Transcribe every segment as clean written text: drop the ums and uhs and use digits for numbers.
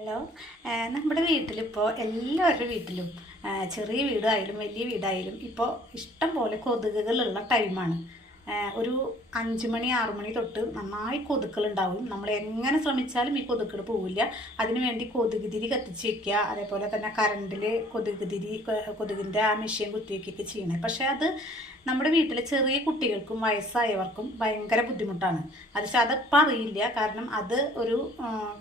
Hello. നമ്മുടെ വീട്ടിലിപ്പോൾ എല്ലാവരുടെ വീട്ടിലും ചെറിയ വീടായാലും വലിയ വീടായാലും ഇപ്പോൾ ഇഷ്ടം പോലെ കൊതുകുകളുള്ള ടൈമാണ്. ഒരു 5 മണി 6 മണി തൊട്ട് നന്നായി കൊതുക്കുകളുണ്ടാവും. നമ്മൾ എങ്ങനെ ശ്രമിച്ചാലും ഈ കൊതുക്കുകൾ പോവില്ല. അതിനുവേണ്ടി കൊതുക് തിരി കത്തിച്ച് വയ്ക്കുക, അതേപോലെ തന്നെ കറണ്ടിൽ കൊതുകിൻ്റെ ആ മെഷീൻ കുത്തിവയ്ക്കുകയൊക്കെ ചെയ്യണേ. പക്ഷേ അത് നമ്മുടെ വീട്ടിലെ ചെറിയ കുട്ടികൾക്കും വയസ്സായവർക്കും ഭയങ്കര ബുദ്ധിമുട്ടാണ്. അതിപ്പോൾ അറിയില്ല. കാരണം അത് ഒരു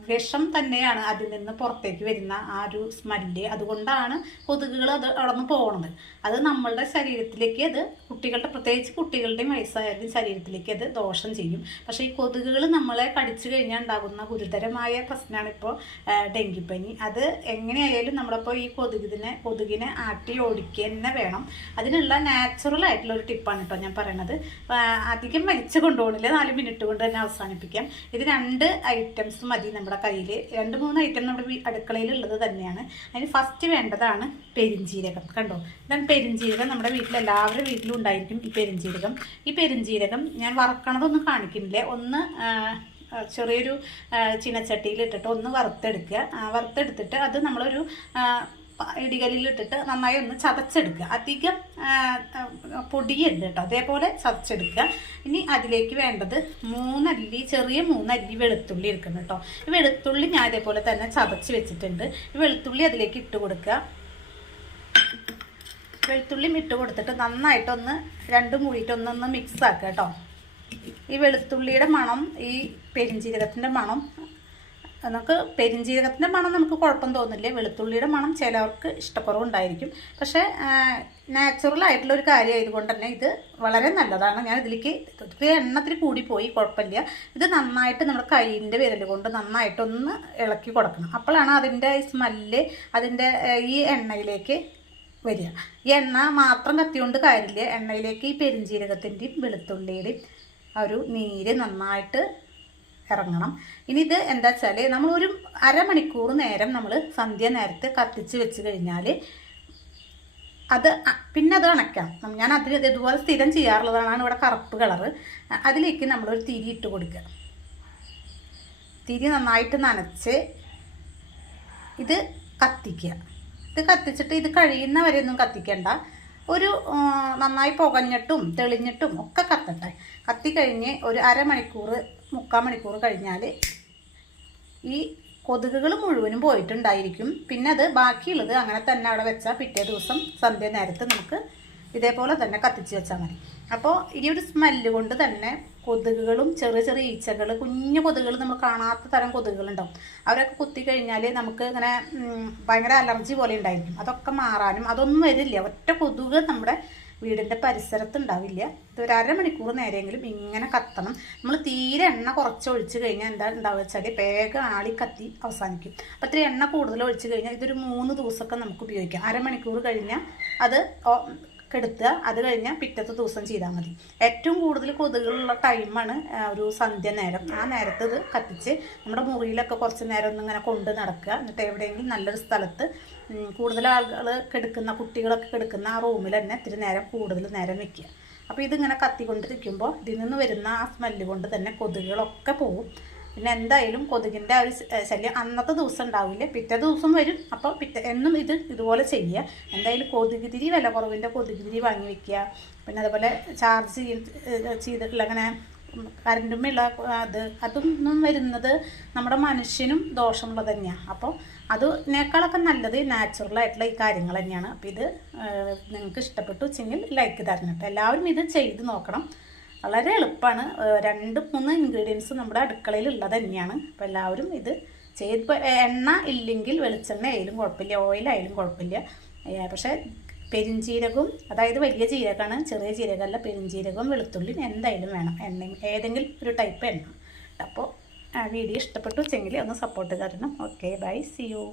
വിഷം തന്നെയാണ് അതിൽ നിന്ന് പുറത്തേക്ക് വരുന്ന ആ ഒരു സ്മെല്ല്. അതുകൊണ്ടാണ് കൊതുകുകൾ അത് അടന്ന് പോകുന്നത്. അത് നമ്മളുടെ ശരീരത്തിലേക്ക് പ്രത്യേകിച്ച് കുട്ടികളുടെയും വയസ്സായവരുടെയും ശരീരത്തിലേക്ക് അത് ദോഷം ചെയ്യും. പക്ഷേ ഈ കൊതുകുകൾ നമ്മളെ കടിച്ചു കഴിഞ്ഞാൽ ഉണ്ടാകുന്ന ഗുരുതരമായ പ്രശ്നമാണ് ഇപ്പോൾ ഡെങ്കിപ്പനി. അത് എങ്ങനെയായാലും നമ്മളിപ്പോൾ ഈ കൊതുകിനെ ആട്ടി ഓടിക്കുക തന്നെ വേണം. അതിനുള്ള നാച്ചുറൽ ആയിട്ടുള്ള ഒരു ടിപ്പാണ് കേട്ടോ ഞാൻ പറയണത്. അധികം വലിച്ചു കൊണ്ടുപോകണില്ല, 4 മിനിറ്റ് കൊണ്ട് തന്നെ അവസാനിപ്പിക്കാം. ഇത് 2 ഐറ്റംസ് മതി നമ്മുടെ കയ്യിൽ. 2-3 ഐറ്റം നമ്മുടെ അടുക്കളയിൽ ഉള്ളത് തന്നെയാണ്. അതിന് ഫസ്റ്റ് വേണ്ടതാണ് പെരിഞ്ജീരകം. കണ്ടോ, ഇതാണ് പെരിഞ്ജീരകം. നമ്മുടെ എല്ലാവരുടെ വീട്ടിലും ഉണ്ടായിരിക്കും ഈ പെരിഞ്ജീരകം. ഈ പെരിഞ്ജീരകം ഞാൻ വറക്കണതൊന്നും കാണിക്കുന്നില്ല. ഒന്ന് ചെറിയൊരു ചീനച്ചട്ടിയിലിട്ടിട്ട് ഒന്ന് വറുത്തെടുത്തിട്ട് അത് നമ്മളൊരു ഇടികല്ലിലിട്ടിട്ട് നന്നായി ഒന്ന് ചതച്ചെടുക്കുക. അധികം പൊടിയല്ല കേട്ടോ, അതേപോലെ ചതച്ചെടുക്കുക. ഇനി അതിലേക്ക് വേണ്ടത് 3 അല്ലി, ചെറിയ 3 അല്ലി വെളുത്തുള്ളി എടുക്കണം കേട്ടോ. ഈ വെളുത്തുള്ളി ഞാൻ അതേപോലെ തന്നെ ചതച്ച് വെച്ചിട്ടുണ്ട്. ഈ വെളുത്തുള്ളി അതിലേക്ക് ഇട്ട് കൊടുക്കുക. വെളുത്തുള്ളി ഇട്ട് കൊടുത്തിട്ട് നന്നായിട്ടൊന്ന് രണ്ടും കൂടിയിട്ടൊന്നൊന്ന് മിക്സ് ആക്കുക കേട്ടോ. ഈ വെളുത്തുള്ളിയുടെ മണം, ഈ പെരിഞ്ജീരകത്തിൻ്റെ മണം, പെരിഞ്ജീരകത്തിൻ്റെ മണം നമുക്ക് കുഴപ്പം തോന്നില്ല. വെളുത്തുള്ളിയുടെ മണം ചിലവർക്ക് ഇഷ്ടക്കുറവുണ്ടായിരിക്കും. പക്ഷേ നാച്ചുറൽ ആയിട്ടുള്ള ഒരു കാര്യമായതുകൊണ്ട് തന്നെ ഇത് വളരെ നല്ലതാണ്. ഞാൻ ഇതിലേക്ക് എണ്ണത്തിൽ കൂടിപ്പോയി കുഴപ്പമില്ല. ഇത് നന്നായിട്ട് നമ്മുടെ കൈയിൻ്റെ വിരൽ കൊണ്ട് നന്നായിട്ടൊന്ന് ഇളക്കി കൊടുക്കണം. അപ്പോഴാണ് അതിൻ്റെ സ്മെല്ല് അതിൻ്റെ ഈ എണ്ണയിലേക്ക് വരിക. ഈ എണ്ണ മാത്രം കത്തിക്കൊണ്ട് കാര്യമില്ല. എണ്ണയിലേക്ക് ഈ പെരിഞ്ജീരകത്തിൻ്റെയും വെളുത്തുള്ളിയുടെയും ഒരു നീര് നന്നായിട്ട് ഇറങ്ങണം. ഇനി ഇത് എന്താ വെച്ചാൽ നമ്മളൊരു അരമണിക്കൂർ നേരം നമ്മൾ സന്ധ്യ നേരത്തെ കത്തിച്ച് വെച്ച് കഴിഞ്ഞാൽ പിന്നെ അത് അണയ്ക്കാം. ഞാൻ ഇതുപോലെ സ്ഥിരം ചെയ്യാറുള്ളതാണ്. ഇവിടെ കറുപ്പ് കളറ്. അതിലേക്ക് നമ്മളൊരു തിരി ഇട്ട് കൊടുക്കുക. തിരി നന്നായിട്ട് നനച്ച് ഇത് കത്തിക്കുക. ഇത് കത്തിച്ചിട്ട് ഇത് കഴിയുന്ന വരെ ഒന്നും കത്തിക്കണ്ട. ഒരു നന്നായി പുകഞ്ഞിട്ടും തെളിഞ്ഞിട്ടും ഒക്കെ കത്തട്ടെ. കത്തിക്കഴിഞ്ഞ് ഒരു അരമണിക്കൂർ 3/4 മണിക്കൂർ കഴിഞ്ഞാൽ ഈ കൊതുകുകൾ മുഴുവനും പോയിട്ടുണ്ടായിരിക്കും. പിന്നെ അത് ബാക്കിയുള്ളത് അങ്ങനെ തന്നെ അവിടെ വെച്ചാൽ പിറ്റേ ദിവസം സന്ധ്യ നേരത്ത് നമുക്ക് ഇതേപോലെ തന്നെ കത്തിച്ച് വെച്ചാൽ മതി. അപ്പോൾ ഈ ഒരു സ്മെല്ല് കൊണ്ട് തന്നെ കൊതുകുകളും ചെറിയ ചെറിയ ഈച്ചകൾ, കുഞ്ഞു കൊതുകുകൾ, നമ്മൾ കാണാത്ത തരം കൊതുകുകളുണ്ടാവും. അവരൊക്കെ കുത്തിക്കഴിഞ്ഞാൽ നമുക്ക് ഇങ്ങനെ ഭയങ്കര അലർജി പോലെ ഉണ്ടായിരിക്കും. അതൊക്കെ മാറാനും അതൊന്നും വരില്ല. ഒറ്റ കൊതുക് നമ്മുടെ വീടിൻ്റെ പരിസരത്ത് ഉണ്ടാവില്ല. ഇതൊരു അരമണിക്കൂർ നേരെയെങ്കിലും ഇങ്ങനെ കത്തണം. നമ്മൾ തീരെ എണ്ണ കുറച്ച് ഒഴിച്ച് കഴിഞ്ഞാൽ എന്താ ഉണ്ടാവുക വെച്ചാൽ വേഗം ആളി കത്തി അവസാനിക്കും. അപ്പോൾ ഇത്തിരി എണ്ണ കൂടുതൽ ഒഴിച്ച് കഴിഞ്ഞാൽ ഇതൊരു 3 ദിവസമൊക്കെ നമുക്ക് ഉപയോഗിക്കാം. അരമണിക്കൂർ കഴിഞ്ഞാൽ അത് കെടുത്തുക. അത് കഴിഞ്ഞാൽ പിറ്റത്തെ ദിവസം ചെയ്താൽ മതി. ഏറ്റവും കൂടുതൽ കൊതുകുകളുള്ള ടൈമാണ് ഒരു സന്ധ്യ നേരം. ആ നേരത്ത് ഇത് കത്തിച്ച് നമ്മുടെ മുറിയിലൊക്കെ കുറച്ച് നേരം ഒന്നിങ്ങനെ കൊണ്ട് നടക്കുക. എന്നിട്ട് എവിടെയെങ്കിലും നല്ലൊരു സ്ഥലത്ത് കൂടുതൽ ആളുകൾ കെടുക്കുന്ന, കുട്ടികളൊക്കെ കെടുക്കുന്ന ആ റൂമിൽ തന്നെ ഇത്തിരി നേരം കൂടുതൽ നേരം വെക്കുക. അപ്പോൾ ഇതിങ്ങനെ കത്തിക്കൊണ്ടിരിക്കുമ്പോൾ ഇതിൽ നിന്ന് വരുന്ന ആ സ്മെല്ല് കൊണ്ട് തന്നെ കൊതുകുകളൊക്കെ പോകും. പിന്നെ എന്തായാലും കൊതുകിൻ്റെ ആ ഒരു ശല്യം അന്നത്തെ ദിവസം ഉണ്ടാവില്ല, പിറ്റേ ദിവസം വരും. അപ്പോൾ എന്നും ഇതുപോലെ ചെയ്യുക. എന്തായാലും കൊതുക് തിരി വില കുറവിൻ്റെ കൊതുക് തിരി വാങ്ങി വയ്ക്കുക. പിന്നെ അതുപോലെ ചാർജ് ചെയ്തിട്ടുള്ള അങ്ങനെ കറണ്ടുമുള്ള അതൊന്നും വരുന്നത് നമ്മുടെ മനുഷ്യനും ദോഷമുള്ളത് തന്നെയാണ്. അപ്പോൾ അതിനേക്കാളൊക്കെ നല്ലത് നാച്ചുറലായിട്ടുള്ള ഈ കാര്യങ്ങൾ തന്നെയാണ്. അപ്പോൾ ഇത് നിങ്ങൾക്ക് ഇഷ്ടപ്പെട്ടു വെച്ചെങ്കിൽ ലൈക്ക് തരണം കേട്ടോ. എല്ലാവരും ഇത് ചെയ്ത് നോക്കണം. വളരെ എളുപ്പമാണ്. 2-3 ഇൻഗ്രീഡിയൻസ് നമ്മുടെ അടുക്കളയിൽ ഉള്ളത് തന്നെയാണ്. അപ്പോൾ എല്ലാവരും ഇത് ചെയ്ത് എണ്ണ ഇല്ലെങ്കിൽ വെളിച്ചെണ്ണ ആയാലും കുഴപ്പമില്ല, ഓയിലായാലും കുഴപ്പമില്ല. പക്ഷേ പെരിഞ്ജീരകവും, അതായത് വലിയ ജീരകമാണ്, ചെറിയ ജീരകമല്ല, പെരിഞ്ജീരകവും വെളുത്തുള്ളിയും എന്തായാലും വേണം. എണ്ണയും ഏതെങ്കിലും ഒരു ടൈപ്പ് എണ്ണ. അപ്പോൾ വീഡിയോ ഇഷ്ടപ്പെട്ടു വെച്ചെങ്കിൽ ഒന്ന് സപ്പോർട്ട് തരണം. Okay, bye, see U.